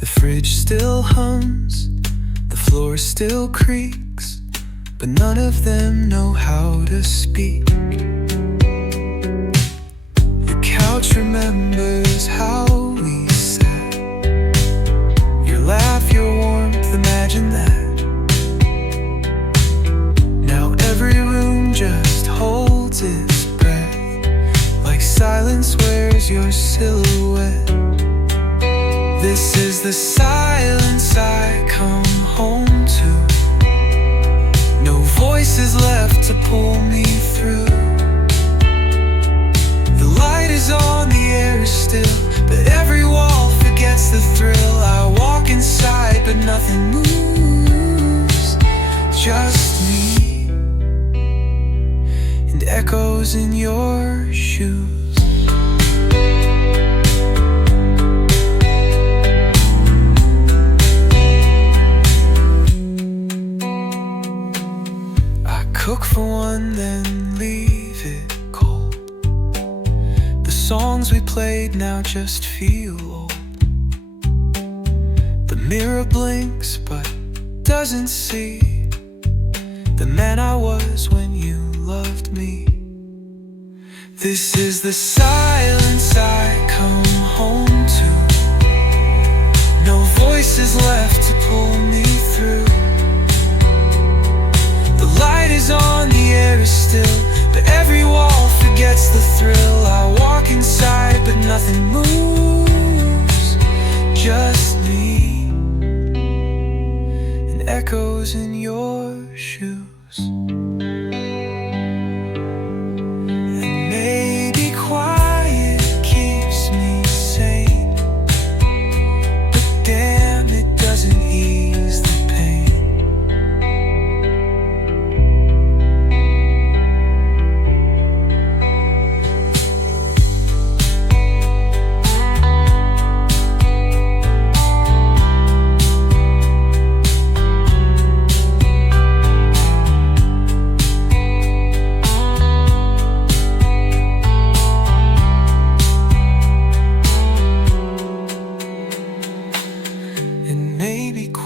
The fridge still hums, the floor still creaks, but none of them know how to speak. Your couch remembers how we sat. Your laugh, your warmth, imagine that. Now every room just holds its breath, like silence wears your silhouette. This is the silence I come home to. No voices left to pull me through. The light is on, the air is still, but every wall forgets the thrill. I walk inside, but nothing moves, just me and echoes in your shoes. Cook for one, then leave it cold. The songs we played now just feel old. The mirror blinks but doesn't see the man I was when you loved me. This is the silence I come home to. No voices left to pull me through. The light is on, the air is still, but every wall forgets the thrill. I walk inside, but nothing moves, just me and echoes in your shoes. And maybe quiet keeps me sane, but damn, it doesn't ease the pain.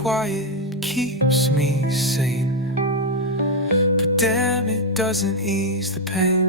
Quiet keeps me sane, but damn, it doesn't ease the pain.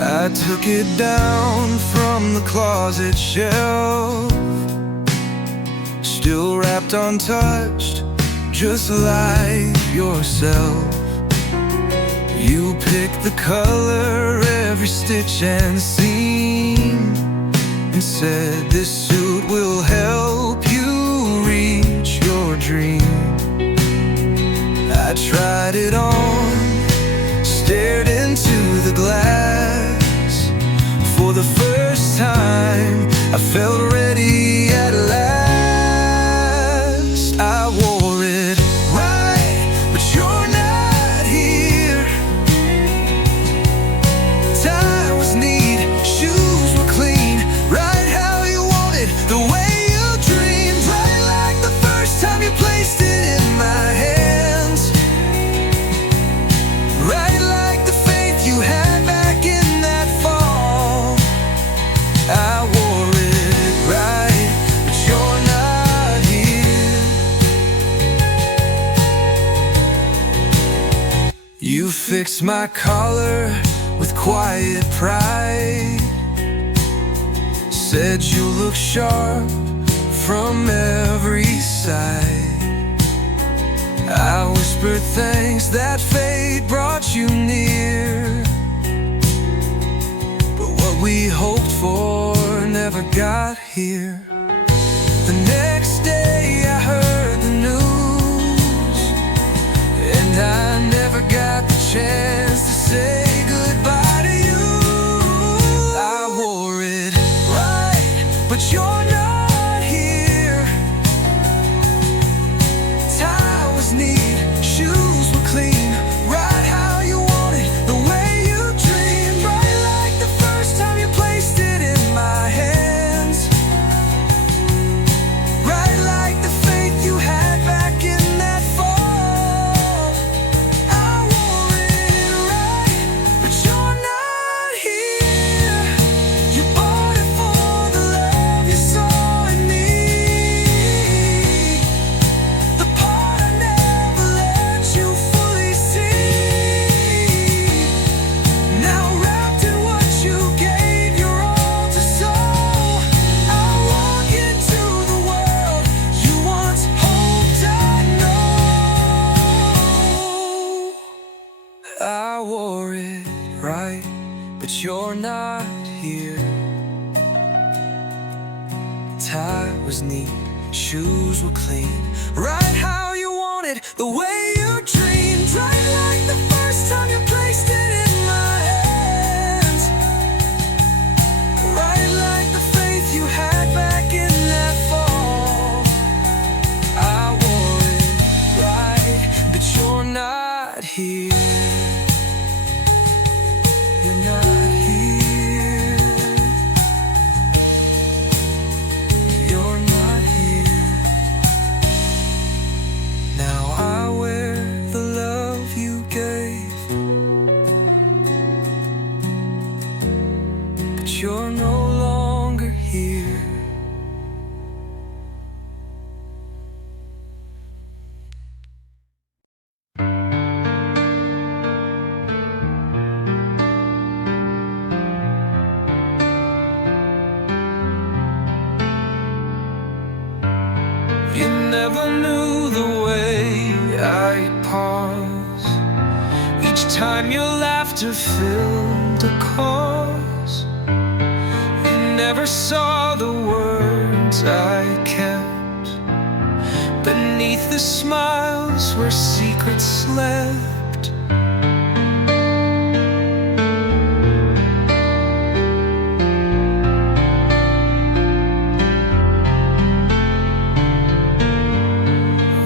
I took it down from the closet shelf, still wrapped untouched, just like yourself. You picked the color, every stitch and seam, and said this suit will help you reach your dream. I tried it on, stared into the glass. For the first time, I felt ready at last. I wore it right, but you're not here. Tie was neat, shoes were clean, right how you wanted, the way you dreamed. Right like the first time you placed it in my hands. Right like the faith you had back in that fall. I wore it right, but you're not here. You fixed my collar with quiet pride, said you look sharp from every side. I whispered thanks that fate brought you near, but what we hoped for never got here. The next day I heard the news, was neat, shoes were clean, right how you want it, the way you dreamed, right like the first time you placed it in my hands, right like the faith you had back in that fall. I wore it right, but you're not here. You bought it for the love you saw in me, the part I never let you fully see. Now wrapped in what you gave your all to sow, I walk into the world you once hoped I'd know. I wore it right, but you're not here. Tie was neat, shoes were clean, right how you wanted, the way you dreamed, right like the first time you placed it in my hands, right like the faith you had back in that fall. I wore it right, but you're not here. You're not here. You're not here. Now I wear the love you gave, but you're no longer here. You never knew the way I'd pause each time your laughter filled a cause. You never saw the words I kept beneath the smiles where secrets slept.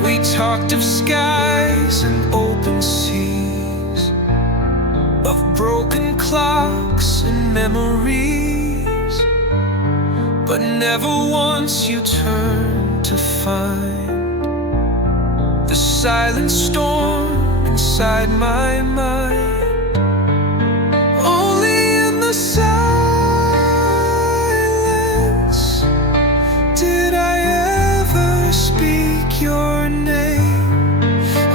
We talked of skies and open seas, of broken clocks and memories, but never once you turned to find the silent storm inside my mind. Only in the silence did I ever speak your name.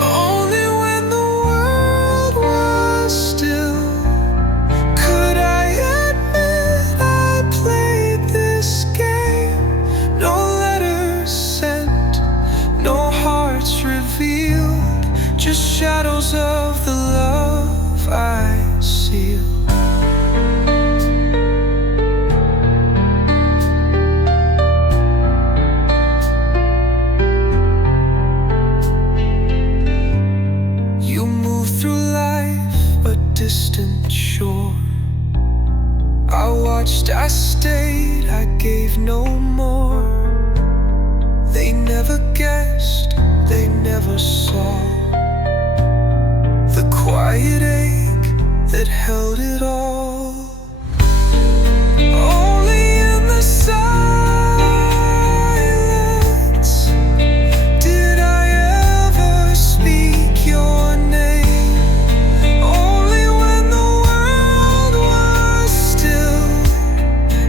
Only when the world was still could I admit I played this game. No letters sent, no hearts revealed, just shadows of the love I sealed. You moved through life a distant shore. I watched, I stayed, I gave no more. They never guessed, they never saw the quiet ache that held it all. Only in the silence did I ever speak your name. Only when the world was still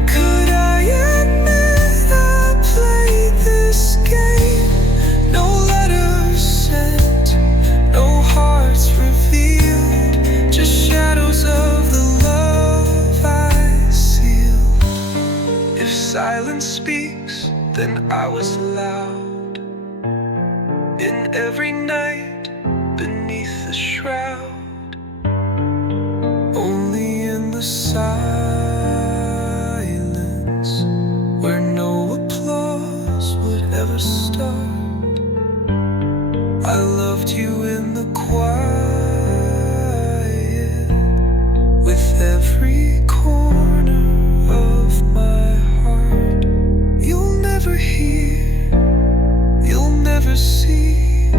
could I admit I played this game. No letters sent, no hearts revealed, just shadows of the love I sealed. If silence speaks, then I was loud in every night beneath the shroud. Only in the silence where no applause would ever start. I loved you in the quiet, with every corner of my heart. You'll never hear, you'll never see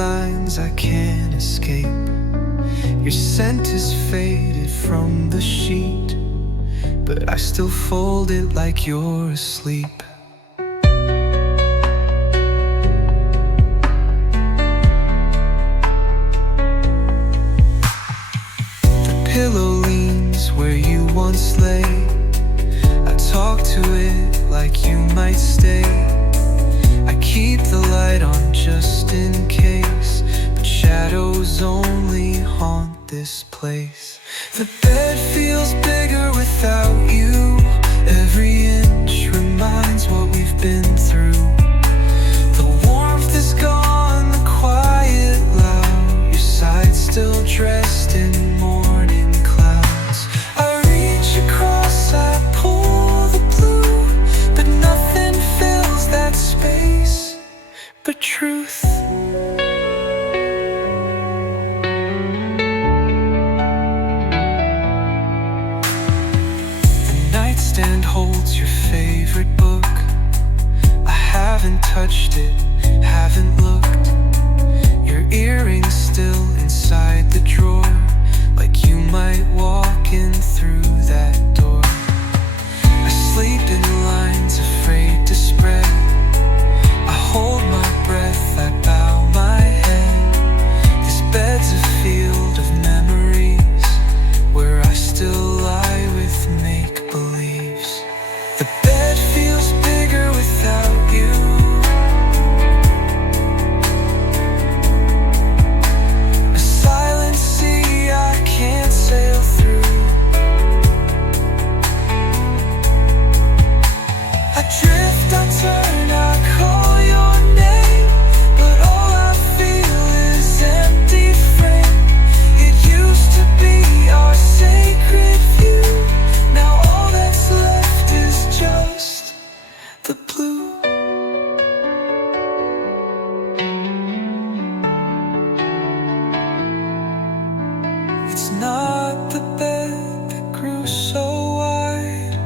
lines I can't escape. Your scent is faded from the sheet, but I still fold it like you're asleep. The pillow leans where you once lay. I talk to it like you might stay. I keep the light on just in case, but shadows only haunt this place. The bed feels bigger without you. Every inch reminds what we've been through. The warmth is gone, the quiet loud. Your side still dressed in morning clouds. I reach across, I pull the blue, but nothing fills that space but truth. Nightstand holds your favorite book. I haven't touched it, haven't looked. Your earring's still inside the drawer, like you might walk in through that door. I sleep in lines afraid to spread. I hold my breath, I bow my head. This bed's a field of memories where I still lie with make-believes. The bed feels bigger without you. A silent sea I can't sail through. I drift, I turn, I call your name, but all I feel is empty frame. It used to be our sacred view. Now all that's left is just the blue. It's not the bed that grew so wide.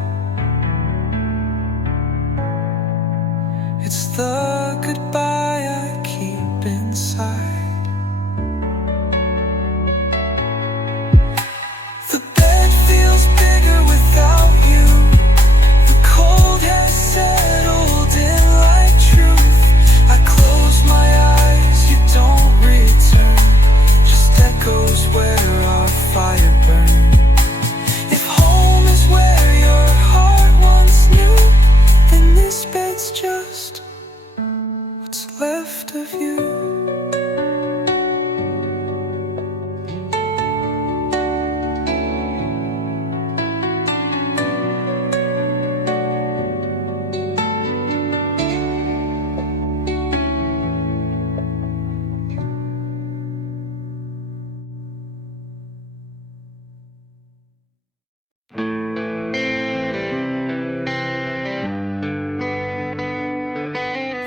It's the goodbye I keep inside. The bed feels bigger without you. The cold has settled in like truth. I close my eyes, you don't return. Just echoes where our fire burned. If home is where your heart once knew, then this bed's just what's left of you.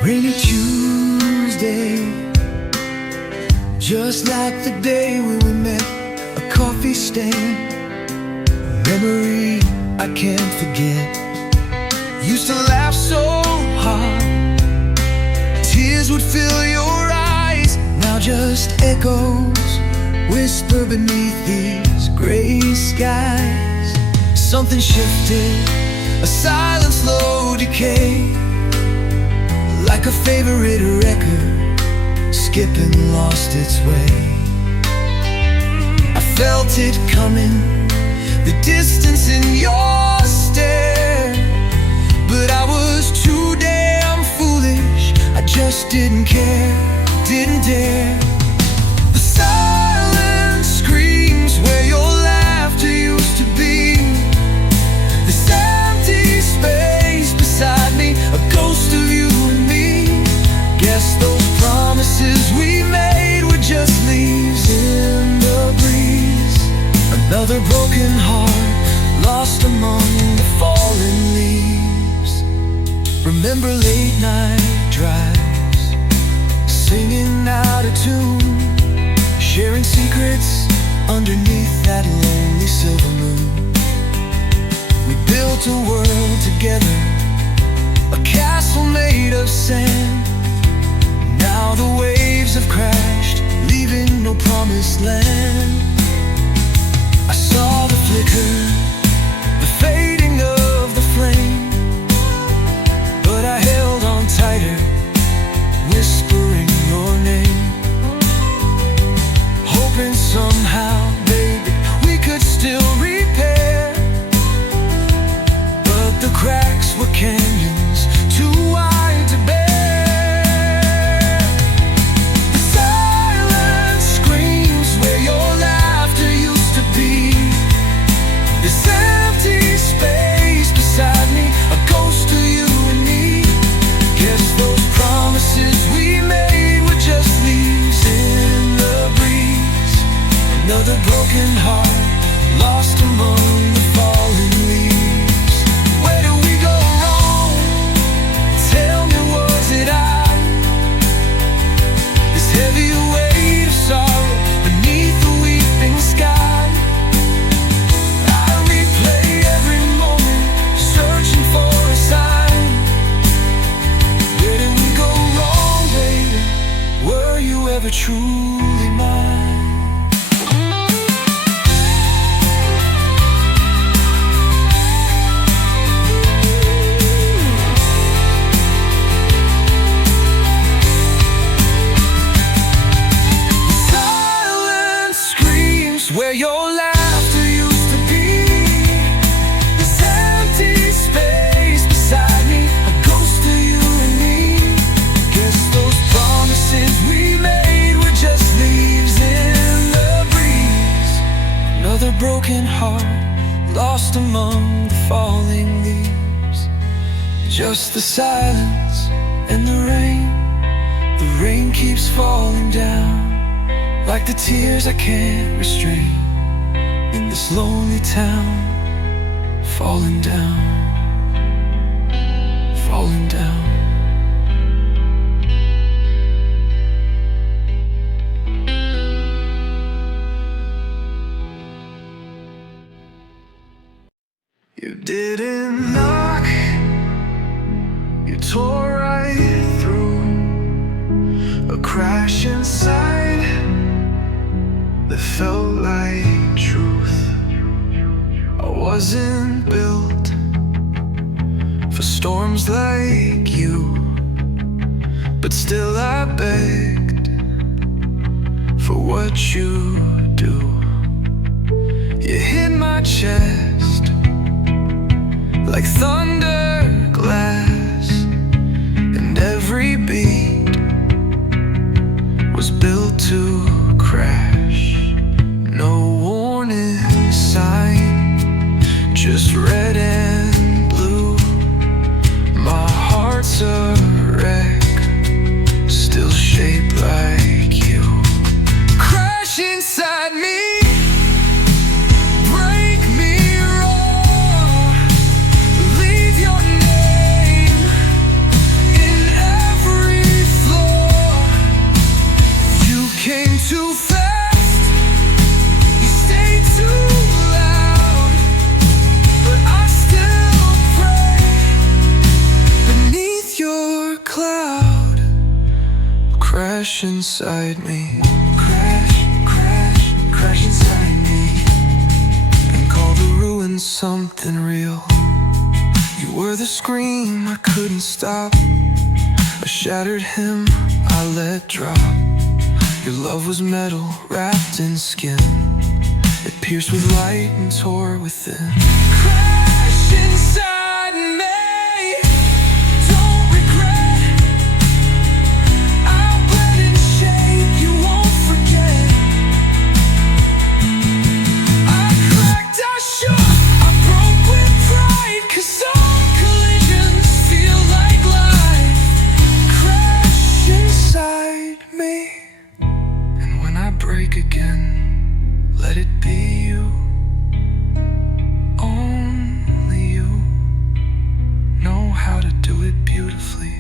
Rainy Tuesday, just like the day when we met, a coffee stain, a memory I can't forget. Used to laugh so hard, tears would fill your eyes. Now just echoes whisper beneath these gray skies. Something shifted, a silent slow decay, like a favorite record, skipping lost its way. I felt it coming, the distance in your stare, but I was too damn foolish. I just didn't care, didn't dare. The silence screams where your laughter used to be. This empty space beside me, a ghost of you and me. Guess those promises we made were just leaves in the breeze. Another broken heart lost among the fallen leaves. Remember late night drives, singing out of tune, sharing secrets underneath that lonely silver moon. We built a world together, a castle made of sand. Now the waves have crashed promised land. I saw the flicker, the fading of the flame, but I held on tighter, whispering your name, hoping somehow, baby, we could still repair. But the cracks were canyons too wide to bear. The silence screams where your laughter used to be. This empty space beside me, a ghost of you and me. Guess those promises we made were just leaves in the breeze. Another broken heart lost among the fallen leaves. Where do we go wrong? Tell me, was it I? This heavy weight of sorrow beneath the weeping sky. I replay every moment, searching for a sign. Where did we go wrong, baby? Were you ever truly mine? Where your laughter used to be. This empty space beside me, a ghost of you and me. Guess those promises we made were just leaves in the breeze. Another broken heart lost among the falling leaves. Just the silence and the rain. The rain keeps falling down like the tears I can't restrain in this lonely town. Falling down, falling down. You didn't knock, you tore right through. A crash inside that felt like truth. I wasn't built for storms like you, but still I begged for what you do. You hit my chest like thunder glass, and every beat was built to crash. No warning sign, just red and blue. My heart's a wreck, still shaped like you. Crash inside me, break me raw, leave your name in every flaw. You came too fast, you stayed too loud, but I still pray beneath your cloud. Crash inside me, crash, crash, crash inside me, and call the ruins something real. You were the scream I couldn't stop, a shattered hymn I let drop. Your love was metal wrapped in skin, it pierced with light and tore within. Crash inside me, don't regret. I'll blend in shape, you won't forget. I cracked, I shook, I broke with pride, 'cause all collisions feel like life. Crash inside me, and when I break again, let it be you, only you, know how to do it beautifully.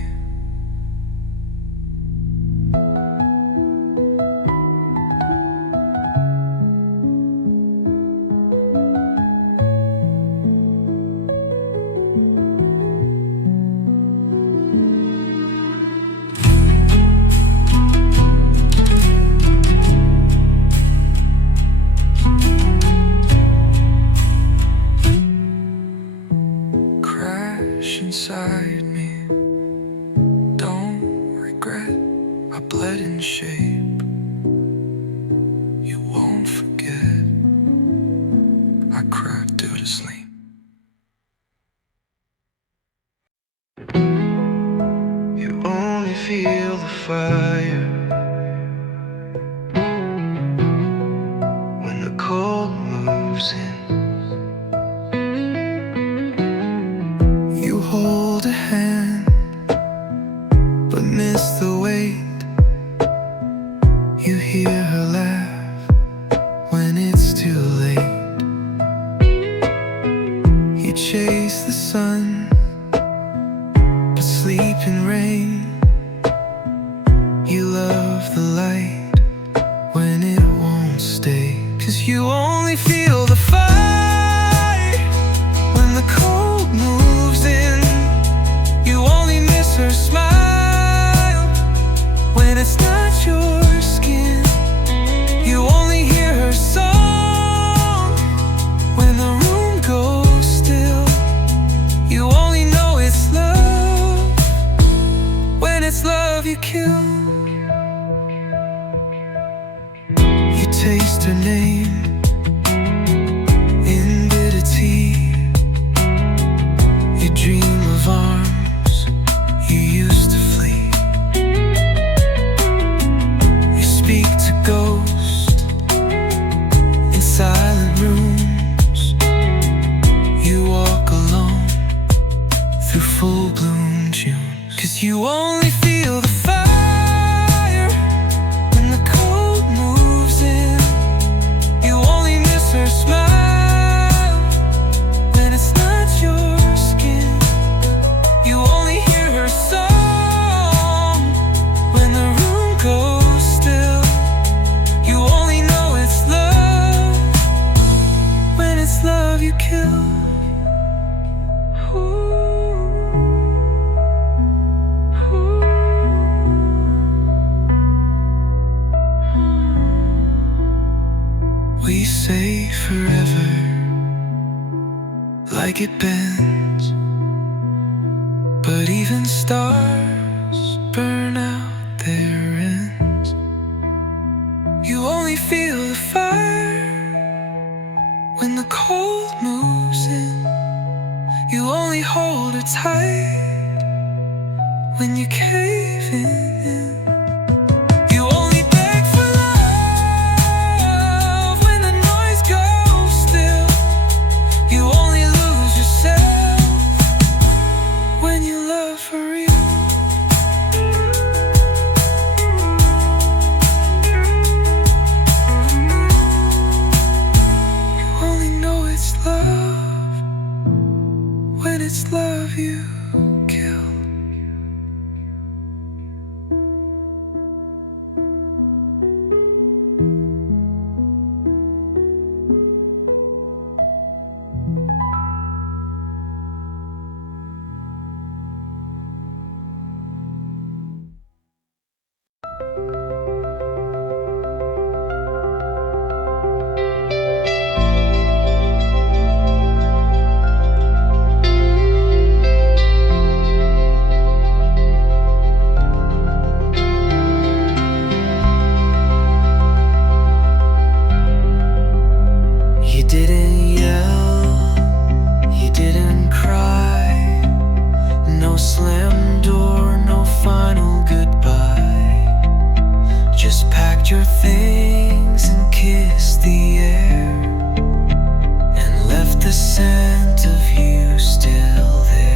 fire when the cold moves in. You hold a hand but miss the weight. You hear her laugh when it's too late. You chase the sun but sleep in rain. You love the light when it won't stay. 'Cause you only feel the fire when the cold moves in. You only miss her smile when it's not your skin. You only hear her song when the room goes still. You only know it's love when it's love you kill. You taste her name in bitter tea. You dream of arms you used to flee. You speak to ghosts in silent rooms. You walk alone through full bloom June. 'Cause you only feel the fire when the cold moves in. You only miss her smile when it's not your skin. You only hear her song when the room goes still. You only know it's love when it's love you kill. We say forever like it bends, but even stars burn out their ends. You only feel the fire when the cold moves in. You only hold her tight when you cave in. You only beg for love when the noise goes still. You only lose yourself when you love for real. You only know it's love when it's love you kill. You didn't yell, you didn't cry. No slam door, no final goodbye. Just packed your things and kissed the air, and left the scent of you still there.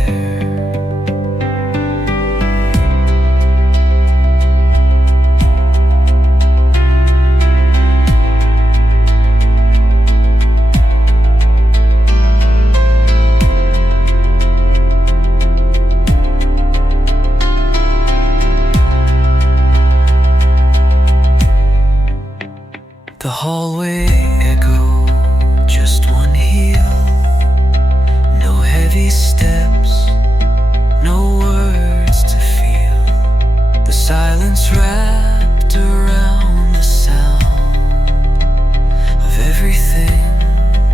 The hallway echoed just one heel. No heavy steps, no words to feel. The silence wrapped around the sound of everything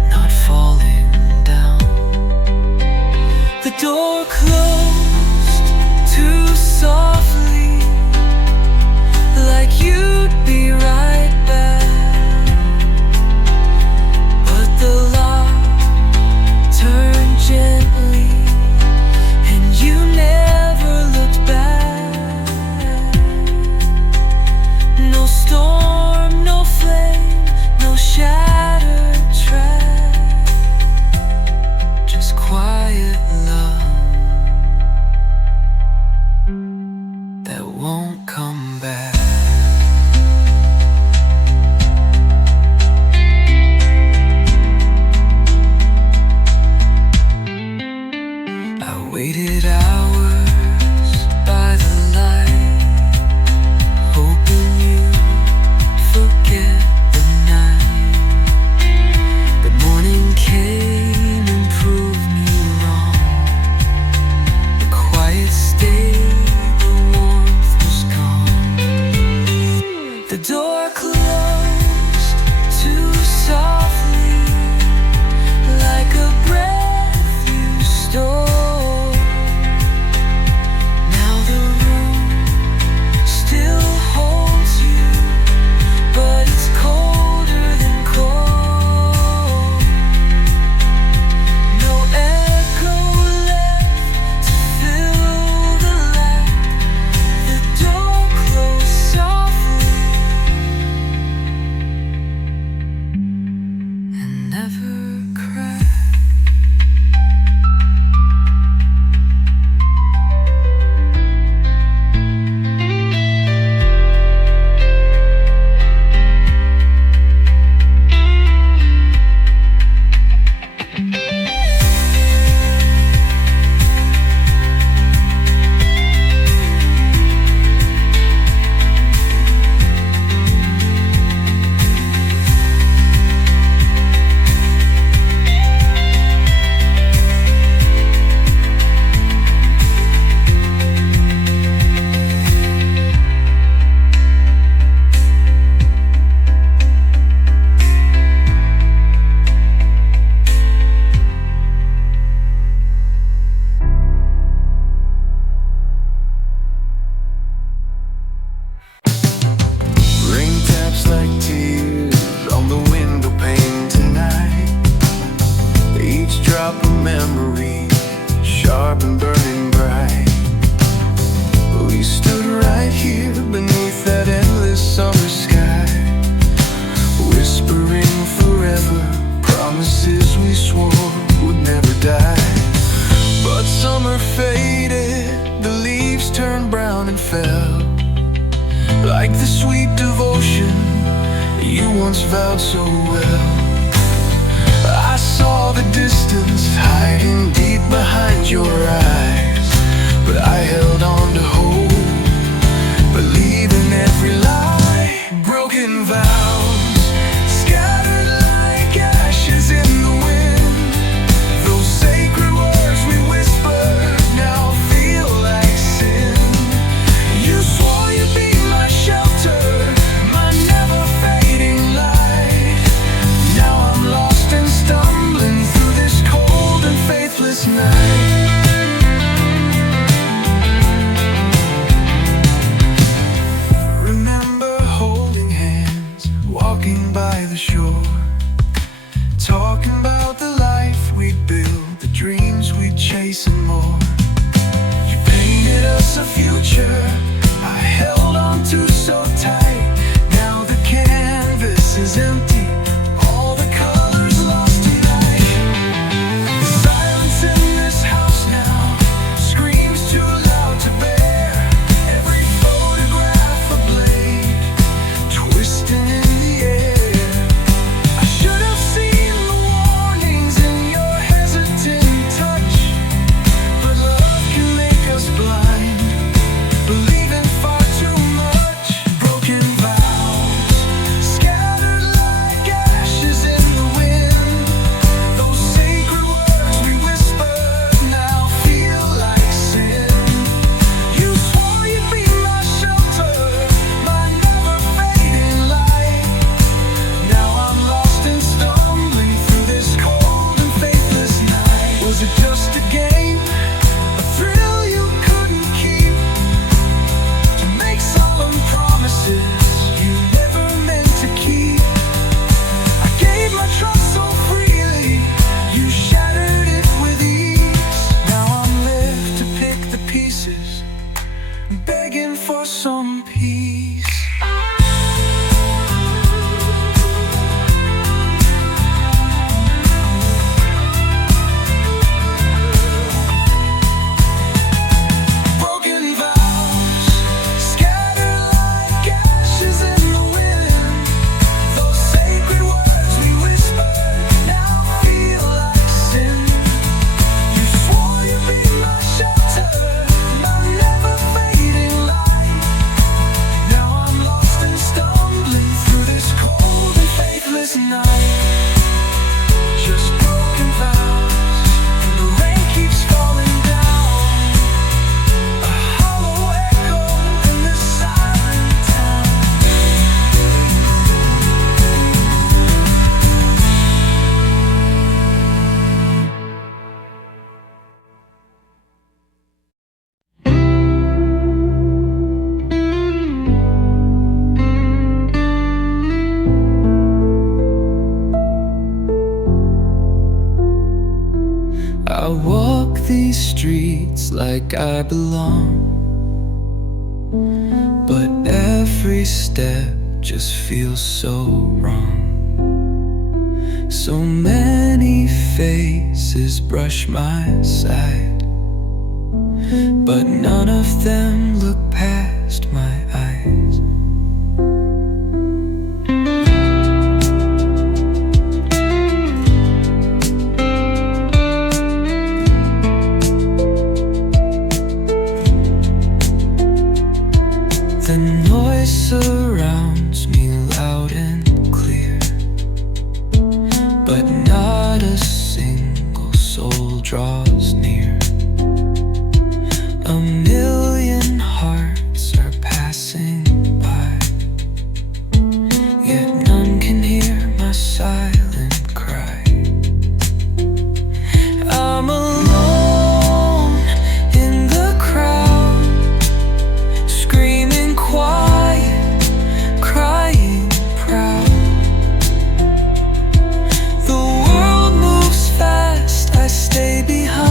not falling down. The door closed too softly, like you'd be right back. But the lock turned gently, and you never looked back. once vowed so well. I saw the distance hiding deep behind your eyes, but I held on to hope, believing every lie. Broken vows, scattered like ashes in the wind. Those sacred words we whispered now feel like sin. You swore you'd be my shelter, my never fading light. Now I'm lost and stumbling through this cold and faithless night. Walking by the shore, talking about the life we'd build, the dreams we'd chase and more. You painted us a future I held on to so tight. Now the canvas is empty, all the colors lost tonight. The silence in this house now screams too loud to bear. Every photograph a blade, twisting in the air. I should have seen the warnings in your hesitant touch, but love can make us blind, believing far too much. Broken vows, scattered like ashes in the wind. Those sacred words we whispered now feel like sin. You swore you'd be my shelter, my never fading light. Now I'm lost and stumbling through this cold and faithless night. Was it just a game, a thrill you couldn't keep? To make solemn promises you never meant to keep. I gave my trust so freely, you shattered it with ease. Now I'm left to pick the pieces, begging for some peace. Broken vows, scattered like ashes in the wind. Those sacred words we whispered now feel like sin. You swore you'd be my shelter, my never fading light. Now I'm lost and stumbling through this cold and faithless night. Just broken vows, and the rain keeps falling down. A hollow echo in this silent town. I walk these streets like I belong, but every step just feels so wrong. So many faces brush my side, but none of them look past my eyes. The noise surrounds me loud and clear, but not a single soul draws near. A million hearts are passing by, yet none can hear my silent cry. I'm alone in the crowd, screaming quiet, crying proud. The world moves fast, I stay behind.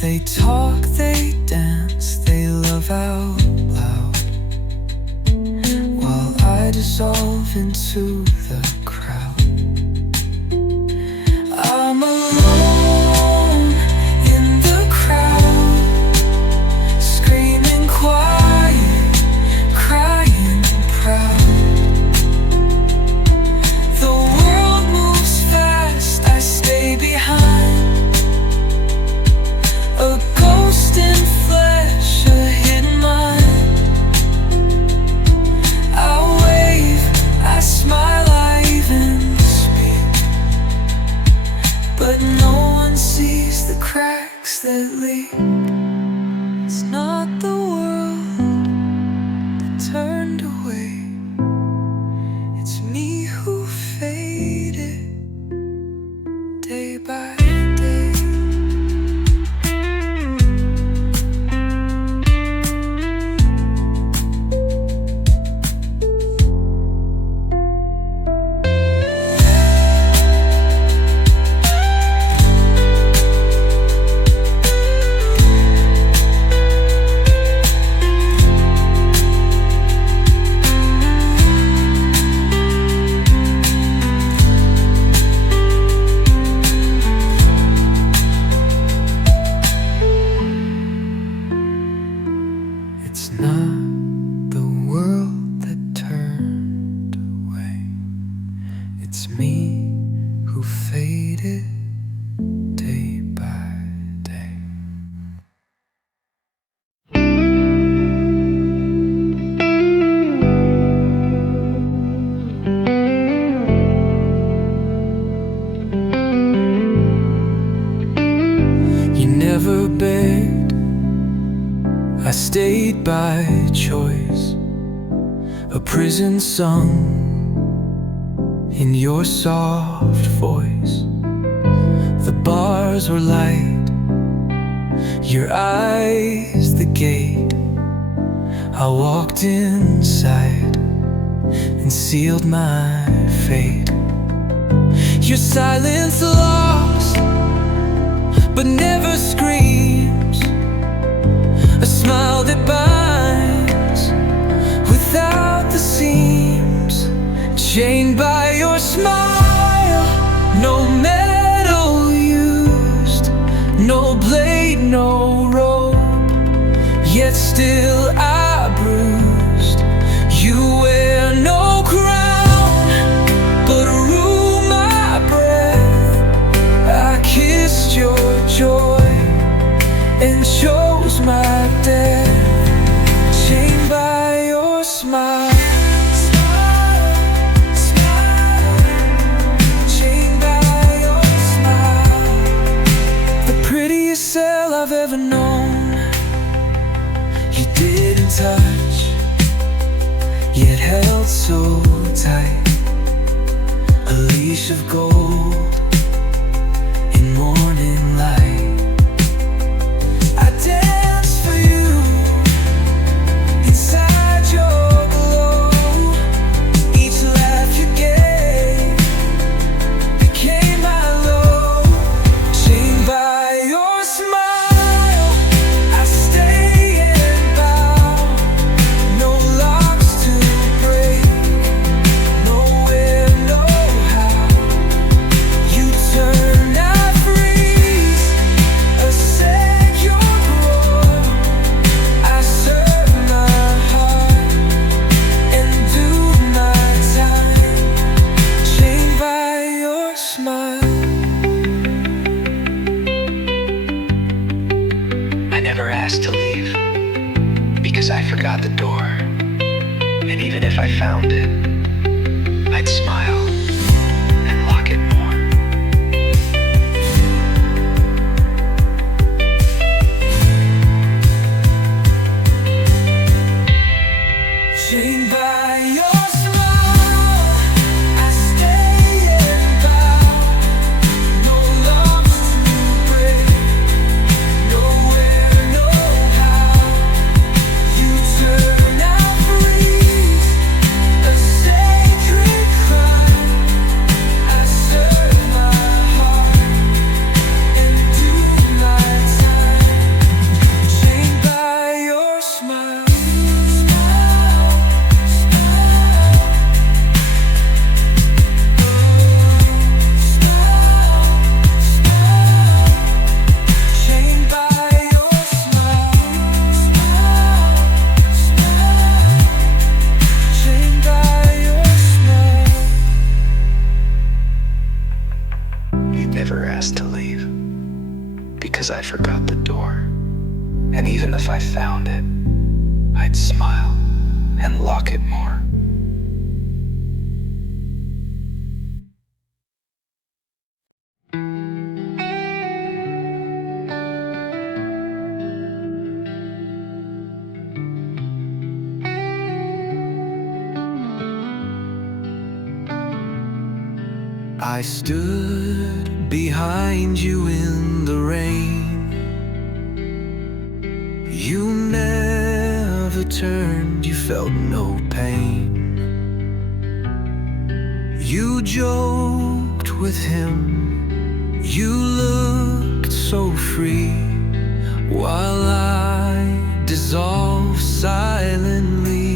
They talk, they dance, they love out loud, while I dissolve into the crowd. I'm alone in the crowd, screaming quiet, crying proud. The world moves fast, I stay behind, a ghost in flesh, a hidden mind. I wave, I smile, I even speak, but no one sees the cracks that leak. It's not the world that turned away, it's me who faded day by day. It's not the world that turned away, it's me who faded day by day. You never begged, I stayed by choice, a prison sung in your soft voice. The bars were light, your eyes the gate. I walked inside and sealed my fate. Your silence lost, but never screams, a smile that binds without the seams. Chained by your smile, no metal used, no blade, no rope, yet still I bruised. You wear no crown, but rule my breath. I kissed your joy and chose my death, chained by your smile. Chained by your smile. The prettiest cell I've ever known. You didn't touch, yet held so tight, a leash of gold in morning light. I dance for you inside your glow. Each laugh you gave became my low. Chained by your smile, I stay and bow. No locks to break, nowhere, no how. You turn, I freeze, a secure roar. I serve my heart and do my time, chained by your smile. I never asked to leave because I forgot the door, and even if I found it, I'd smile and lock it more. Chained by your smile, I stay and bow. No locks to break, nowhere, no how. You turn, I freeze, a 'cause I forgot the door. And even if I found it, I'd smile and lock it more. I stood behind you in the rain. You never turned, you felt no pain. You joked with him, you looked so free, while I dissolved silently.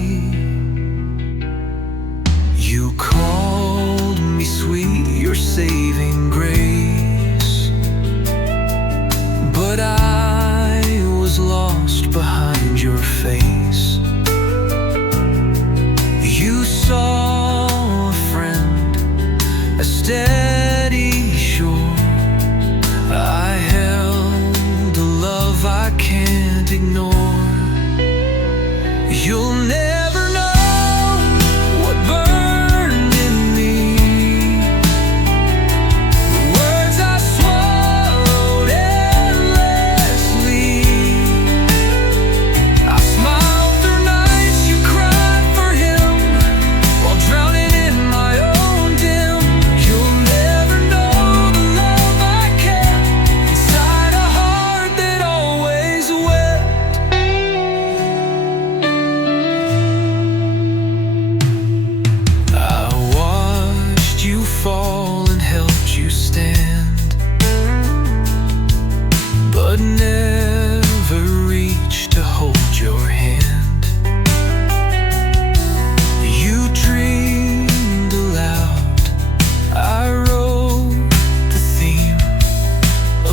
You called me sweet, your saving grace, but I was lost behind your face. You saw a friend, a steady shore. I held a love I can't ignore. You'll never know what burned in me, the words I swallowed endlessly. I smiled through nights you cried for him, while drowning in my own dim. You'll never know the love I kept inside a heart that always wept. I watched you fall and helped you stand, but never reached to hold your hand. You dreamed aloud, I wrote the theme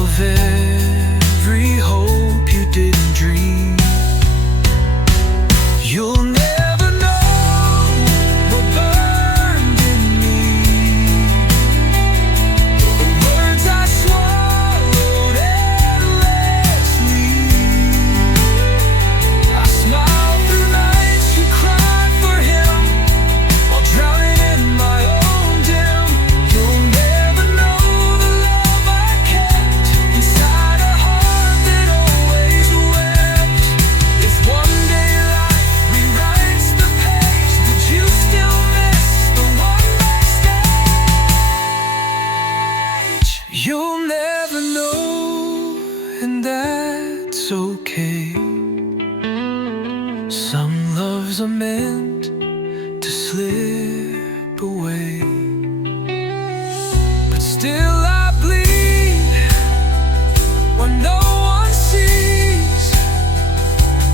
of every hope you didn't dream. You'll never know what burned in me, the words I swallowed endlessly. I smiled through nights you cried for him, while drowning in my own dim. You'll never know the love I kept inside a heart that always wept. If one day life rewrites the page, did you still miss the one backstage? You'll never know, and that's okay. Some loves are meant to slip away, but still I bleed when no one sees,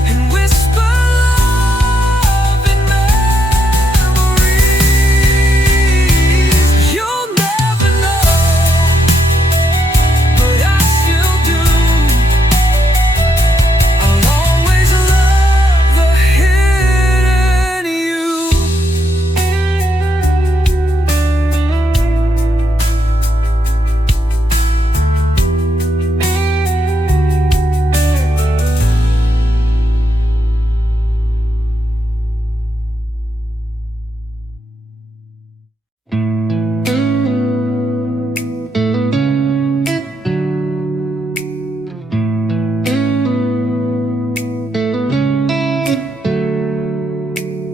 and whisper love in memories. You'll never know, but I still do. I'll always love the hidden you.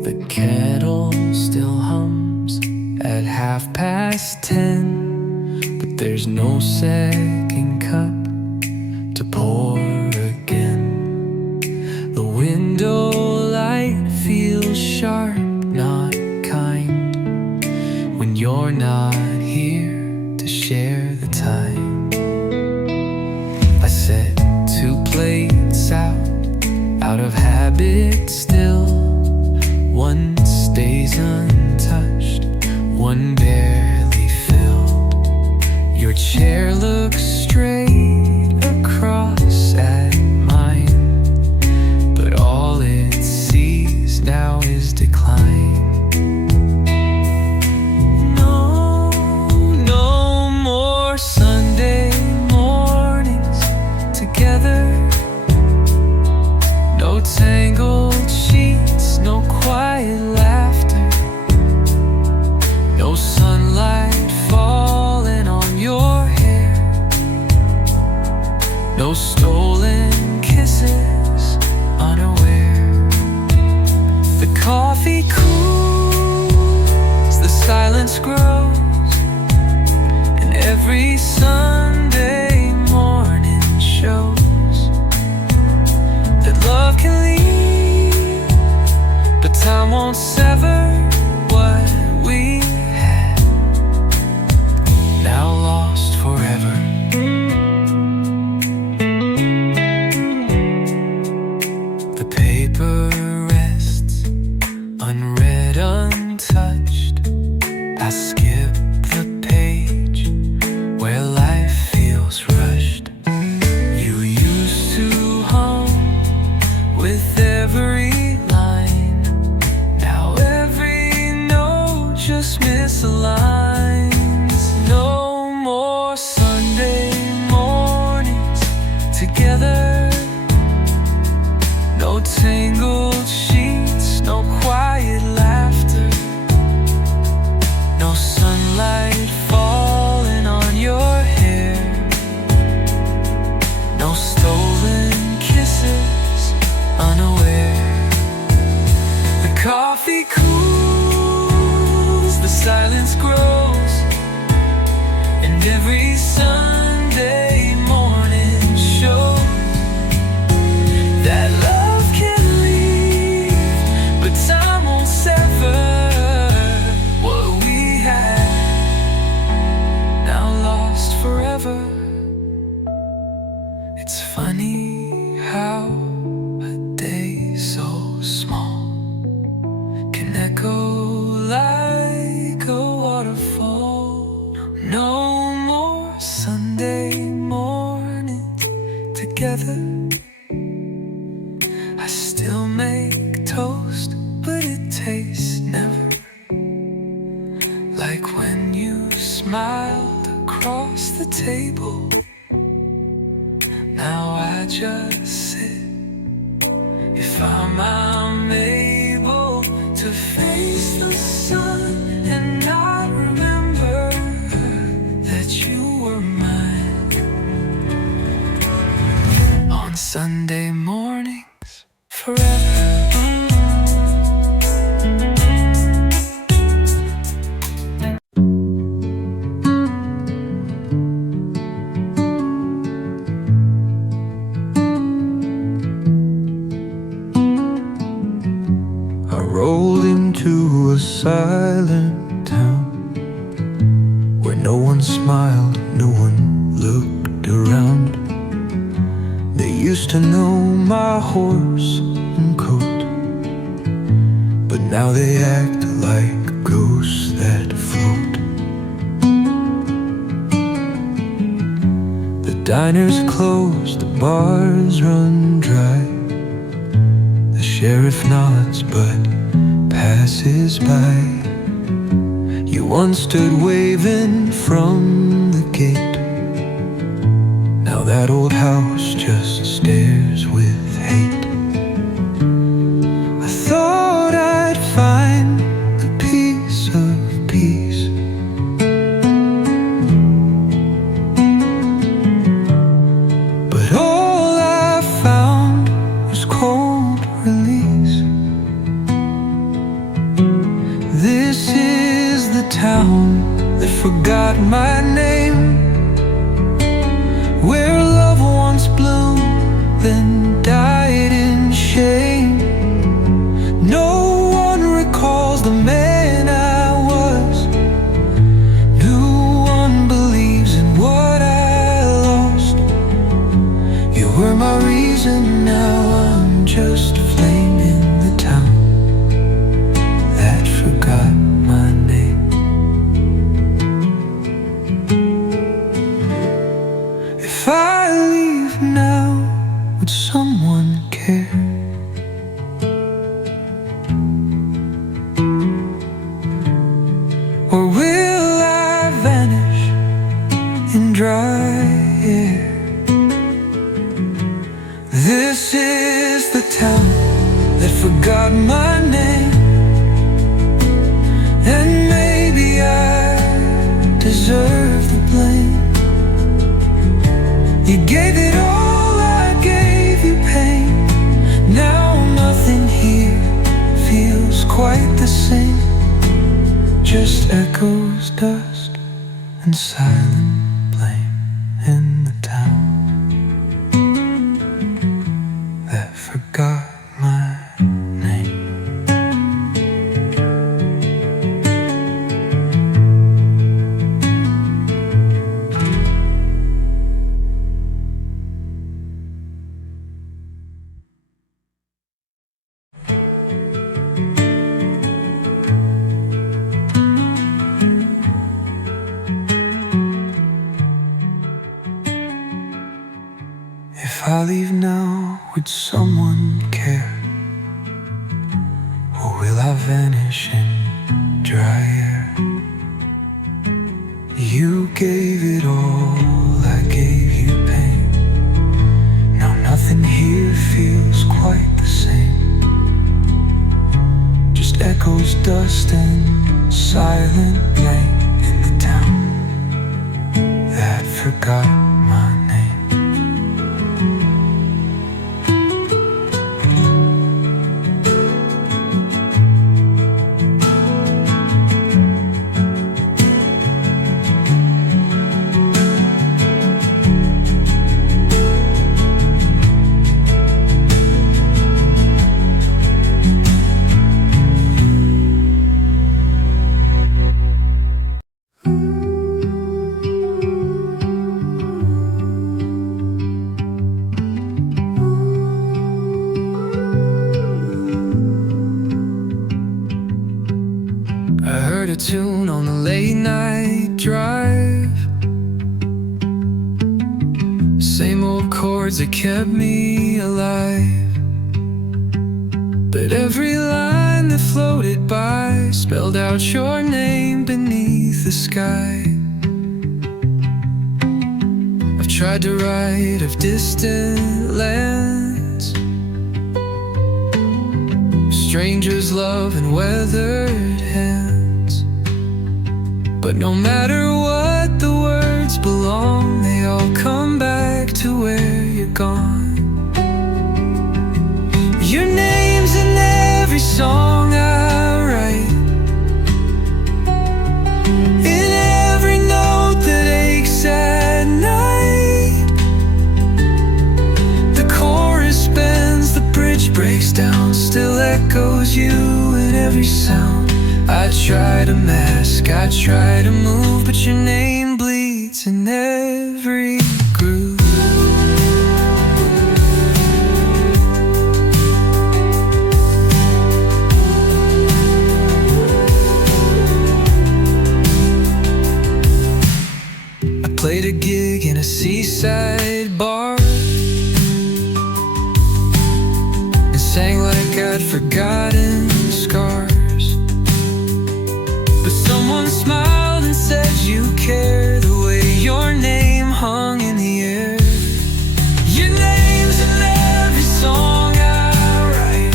The kettle still hums at 10:30, but there's no second cup to pour again. The window light feels sharp, not kind, when you're not here to share the time. I set 2 plates out of habit still. One stays untouched, one barely filled. Your chair looks straight across at mine, but all it sees now is decline. No, no more Sunday mornings to No stolen kisses, unaware. The coffee cools, the silence grows, and every Sunday morning shows that love can leave, but time won't sever what we had, now lost forever. The paper rests, unread, untouched. I skip the page where life feels rushed. You used to hum with every line, now every note just misaligns. No more Sunday mornings together, no tangled sheets, no quiet laughter, no sunlight falling on your hair, no stolen kisses, unaware. The coffee cools, the silence grows, and every Sunday morning shows that love can leave, but time won't sever what we had, now lost forever. It's funny how a day so small can echo like a waterfall. No more Sunday mornings together. I still make toast, but it tastes never like when you smiled across the table. Now I just sit, if I'm able to face the sun and not remember that you were mine. On Sunday mornings forever. I rolled into a silent town where no one smiled, no one looked around. They used to know my horse and coat, but now they act like ghosts that float. The diners closed, the bars run dry. The sheriff nods but passes by. You once stood waving from the gate, now that old house just stares with hate. I thought I'd find a piece of peace, but all I found was cold release. This is the town that forgot my name, where love once bloomed, then died in shame. No one recalls the man I was, no one believes in what I lost. You were my reason, now I'm just a flame in the town that forgot my name. If I leave now, would someone care? Or will I vanish in dry air? This is the town that forgot my name, and maybe I deserve the blame. You gave it all quite the same, just echoes, dust, and silent blame in the town that forgot my name. If I leave now, would someone care? Or will I vanish in dry air? You gave it all, I gave you pain. Now nothing here feels quite the same, just echoes, dust, and silent rain in the town that forgot my name. I heard a tune on the late night drive, same old chords that kept me alive. But every line that floated by spelled out your name beneath the sky. I've tried to write of distant lands, strangers' love and weathered hands. But no matter what the words belong, they all come back to where you're gone. Your name's in every song I write, in every note that aches at night. The chorus bends, the bridge breaks down, still echoes you in every sound. I try to mask, I try to move, but your name bleeds in every groove. I played a gig in a seaside bar and sang like I'd forgotten scars. But someone smiled and said you care, the way your name hung in the air. Your name's in every song I write,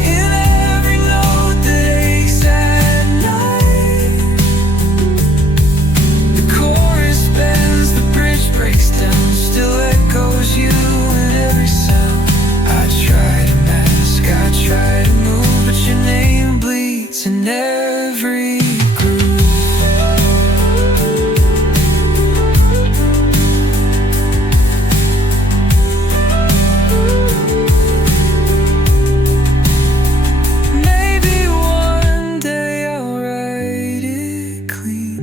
in every note that aches at night. The chorus bends, the bridge breaks down, still echoes you in every sound. I try to mask, I try to move, but your name bleeds in every groove. Maybe one day I'll write it clean,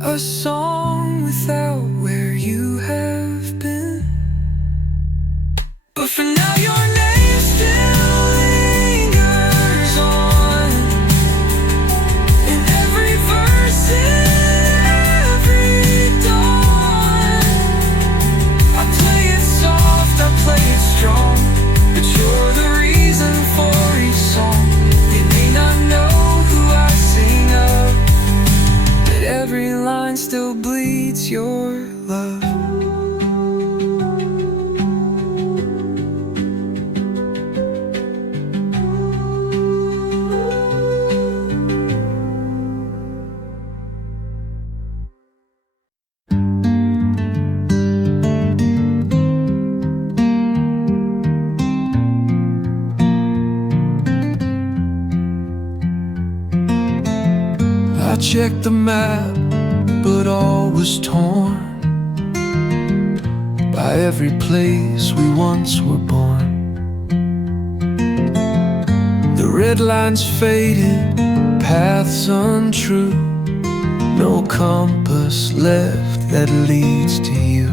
a song without where you have been. But for now your name still lingers on, in every verse, in every dawn. I play it soft, I play it strong, but you're the reason for each song. They may not know who I sing of, but every line still bleeds your love. checked the map, but all was torn by every place we once were born. The red lines faded, paths untrue, no compass left that leads to you.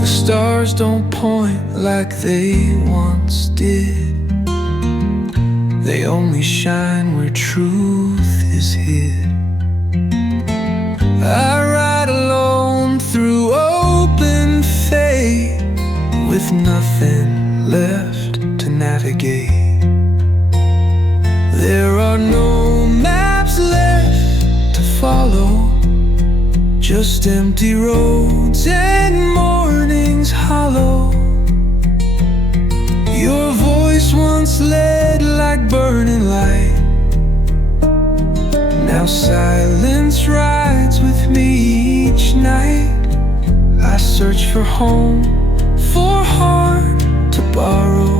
The stars don't point like they once did. They only shine where truth is hid. I ride alone through open fate, with nothing left to navigate. There are no maps left to follow, just empty roads and mornings hollow. Your voice once led like burning light, now silence rides with me each night. I search for home, for heart to borrow,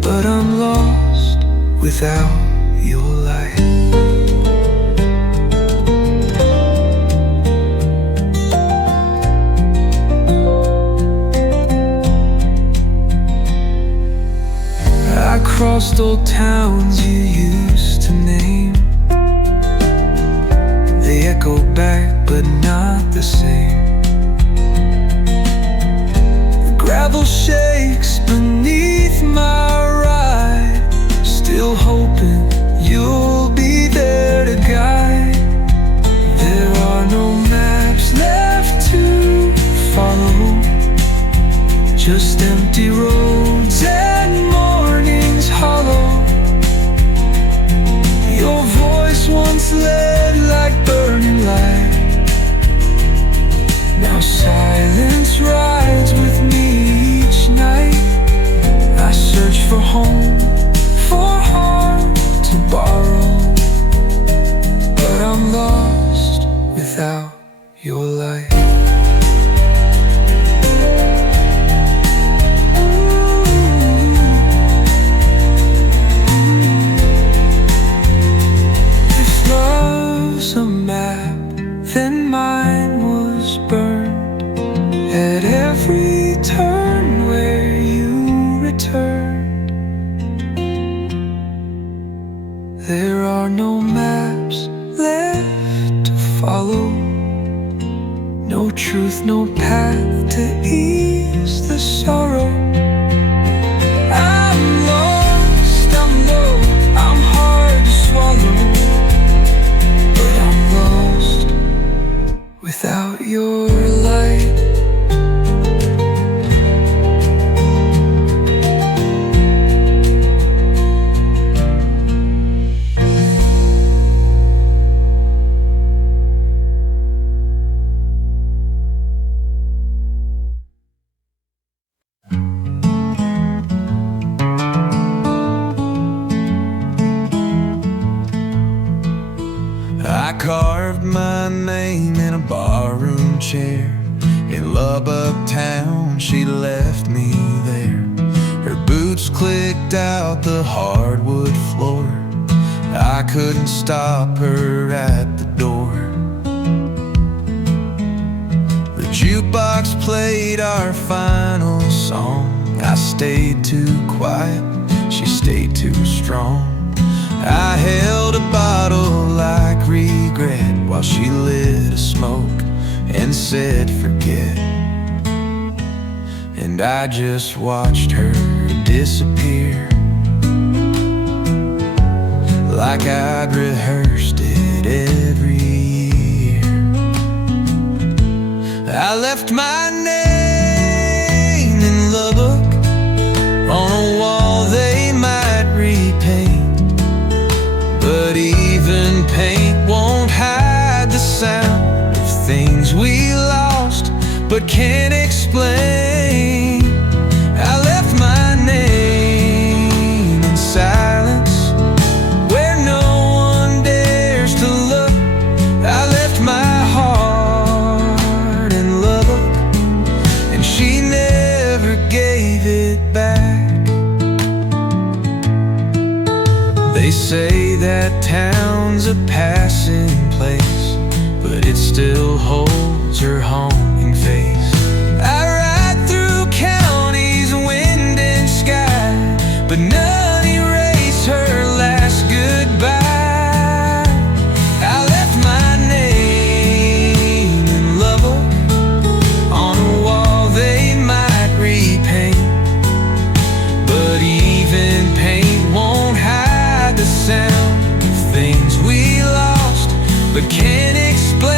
but I'm lost without your light. I crossed old towns you used to name. They echo back, but not the same. The gravel shakes beneath my ride, still hoping you'll be there to guide. There are no maps left to follow, just empty roads and mornings hollow. Your voice once led like burning light, now silence rides with me each night. I search for home, for heart to borrow, but I'm lost without your light. A map, then mine was burned at every turn where you returned. There are no maps left to follow, no truth, no path to ease the sorrow. I'm lost, I'm low, I'm hard to swallow, without your light. I carved my name in a barroom chair in Lubbock town, she left me there. Her boots clicked out the hardwood floor, I couldn't stop her at the door. The jukebox played our final song, I stayed too quiet, she stayed too strong. I held a bottle like regret while she lit a smoke and said forget. And I just watched her disappear, like I'd rehearsed it every year. I left my name in Lubbock on a wall they might repaint, but even paint won't hide the sound of things we lost but can't explain. I left my name in silence where no one dares to look. I left my that town's a passing place, but it still holds her haunting face. I ride through counties, wind and sky, but none erase her last goodbye. I left my name in Lubbock on a wall they might repaint, but even paint won't hide the sound of things we lost but can't explain.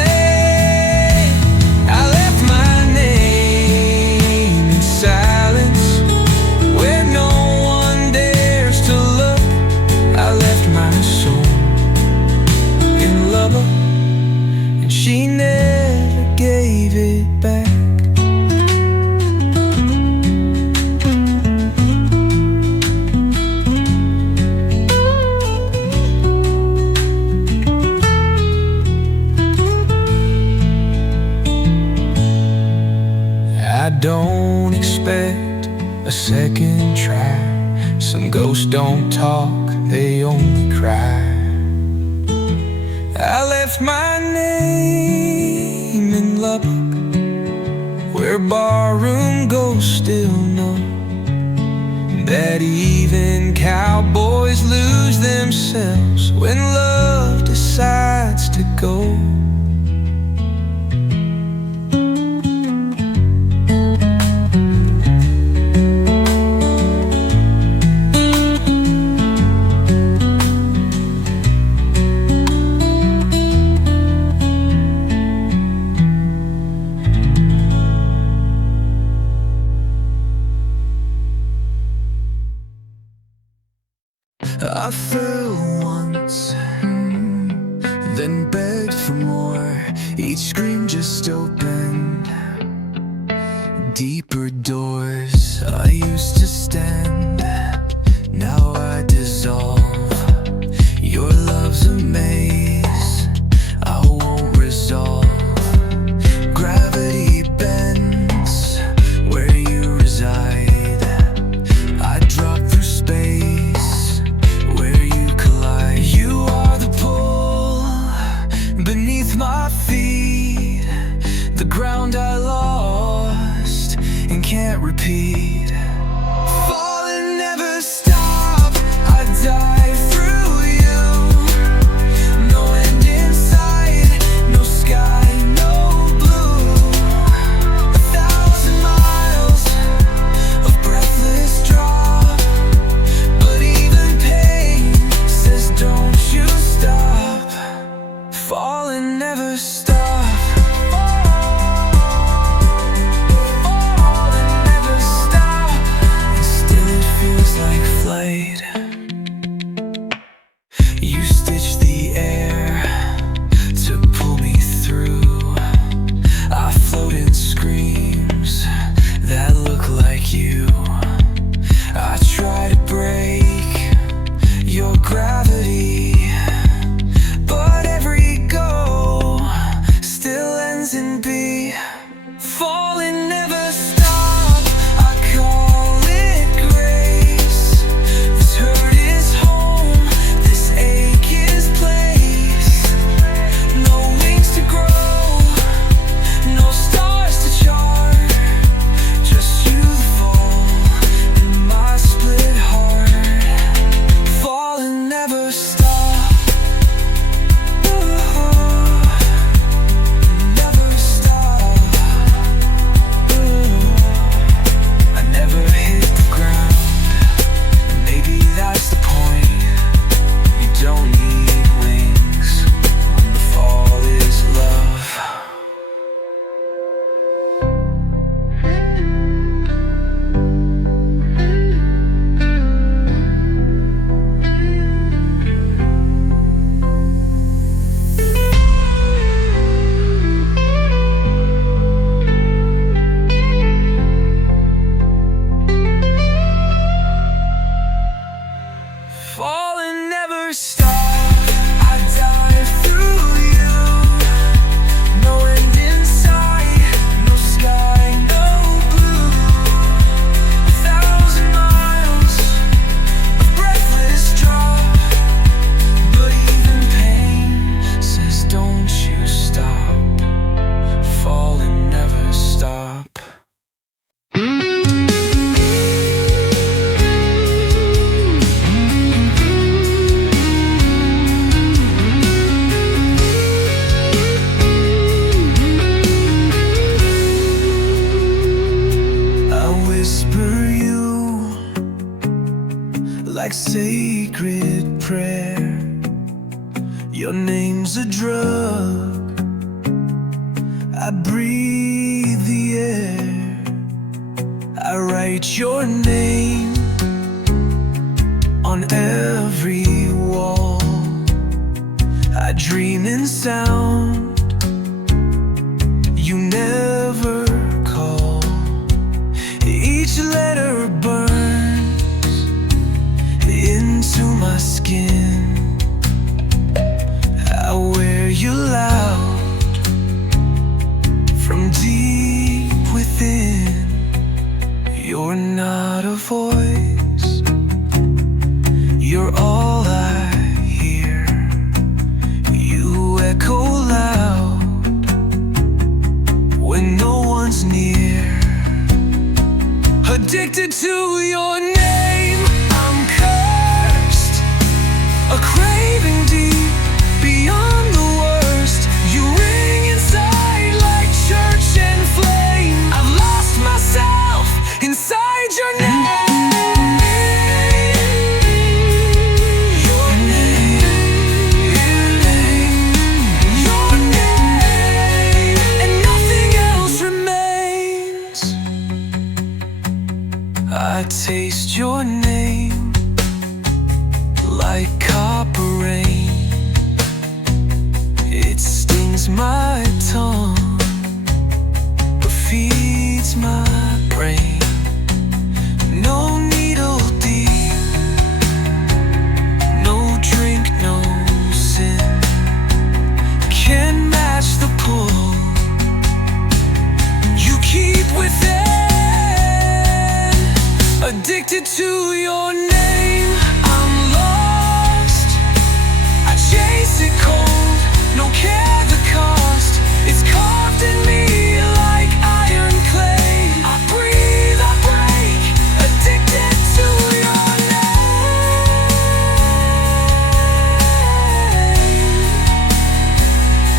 I left my name in silence where no one dares to look. I left my soul in Lubbock, and she never gave it back. I don't expect a second try. Some ghosts don't talk, they only cry. I left my name in Lubbock, where barroom ghosts still know that even cowboys lose themselves when love decides to go. I fell once, then begged for more. Each scream just opened deeper doors. I used to stand, now I dissolve. Your love's a maze I won't resolve. Gravity bends where you reside. I drop through space where you collide. You are the pull beneath my feet, the ground I lost and can't repeat. Falling like sacred prayer. Your name's a drug, I breathe the air. I write your name on every wall. I dream in sound you never call. Each letter burns into my skin. I wear you loud from deep within. You're not a voice, you're all I hear. You echo loud when no one's near. Addicted to your name, I'm cursed. A craving deep beyond the worst. You ring inside like church and flame. I've lost myself inside your name. Your name, your name, and nothing else remains. I taste your name like copper rain. It stings my tongue, but feeds my brain. No needle deep, no drink, no sin can match the pull you keep within. Addicted to your name, I'm lost. I chase it cold, no care the cost. It's carved in me like iron clay. I breathe, I break, addicted to your name.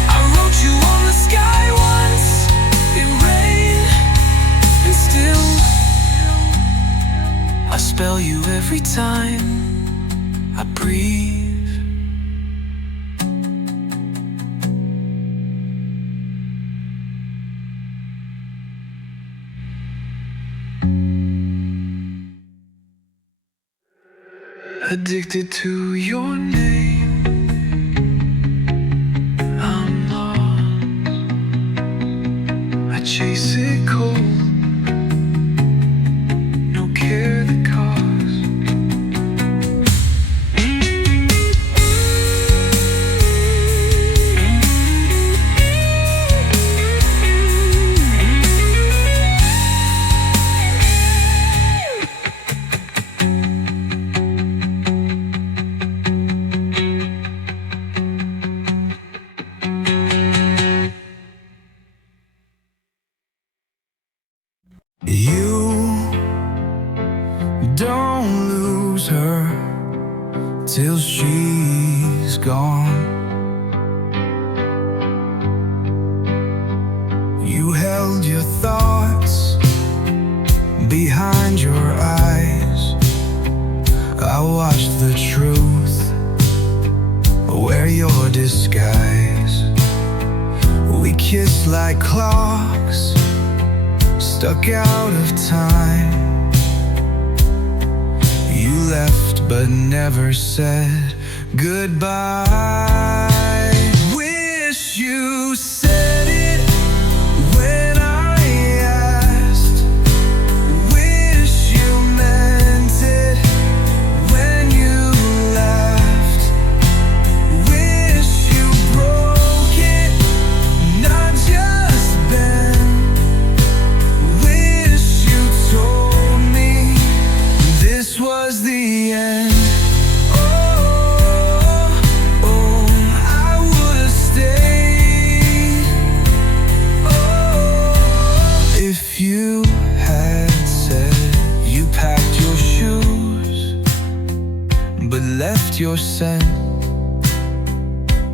I wrote you on the sky once. It rained, and still I spell you every time I breathe. Addicted to your name, I'm lost. I chase it cold, no care the cost. You don't lose her till she's gone. You held your thoughts behind your eyes. I watched the truth wear your disguise. We kissed like clocks stuck out of time. You left but never said goodbye. Wish you said it when I asked. Wish you meant it when you laughed. Wish you broke it, not just bent. This was the end. Oh, I would've stayed. Oh, if you had said you packed your shoes but left your scent.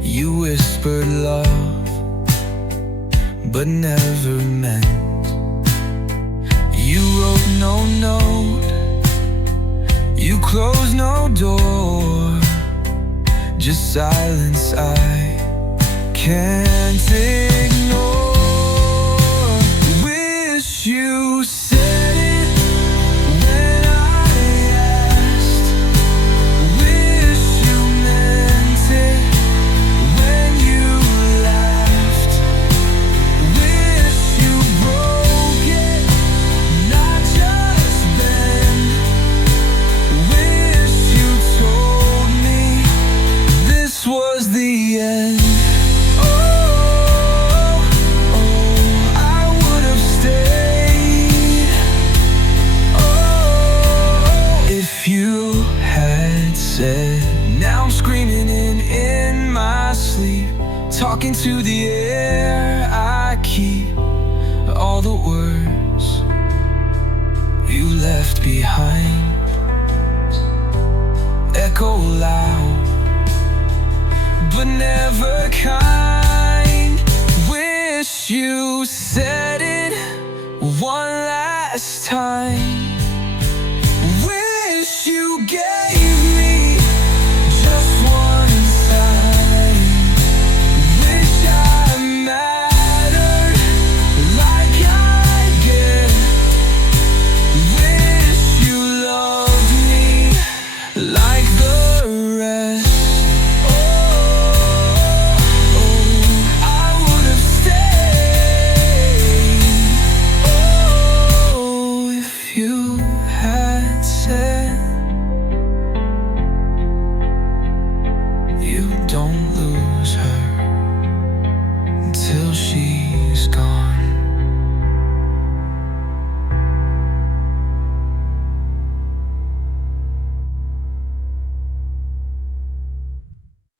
You whispered love but never meant. You wrote no note, you closed no silence I can't ignore. Wish you said it when I asked. Wish you meant it when you laughed. Wish you broke it, not just then. Wish you told me this was the end. Now I'm screaming in my sleep, talking to the air. I keep all the words you left behind, echo loud but never kind. Wish you said it one last time. Wish you get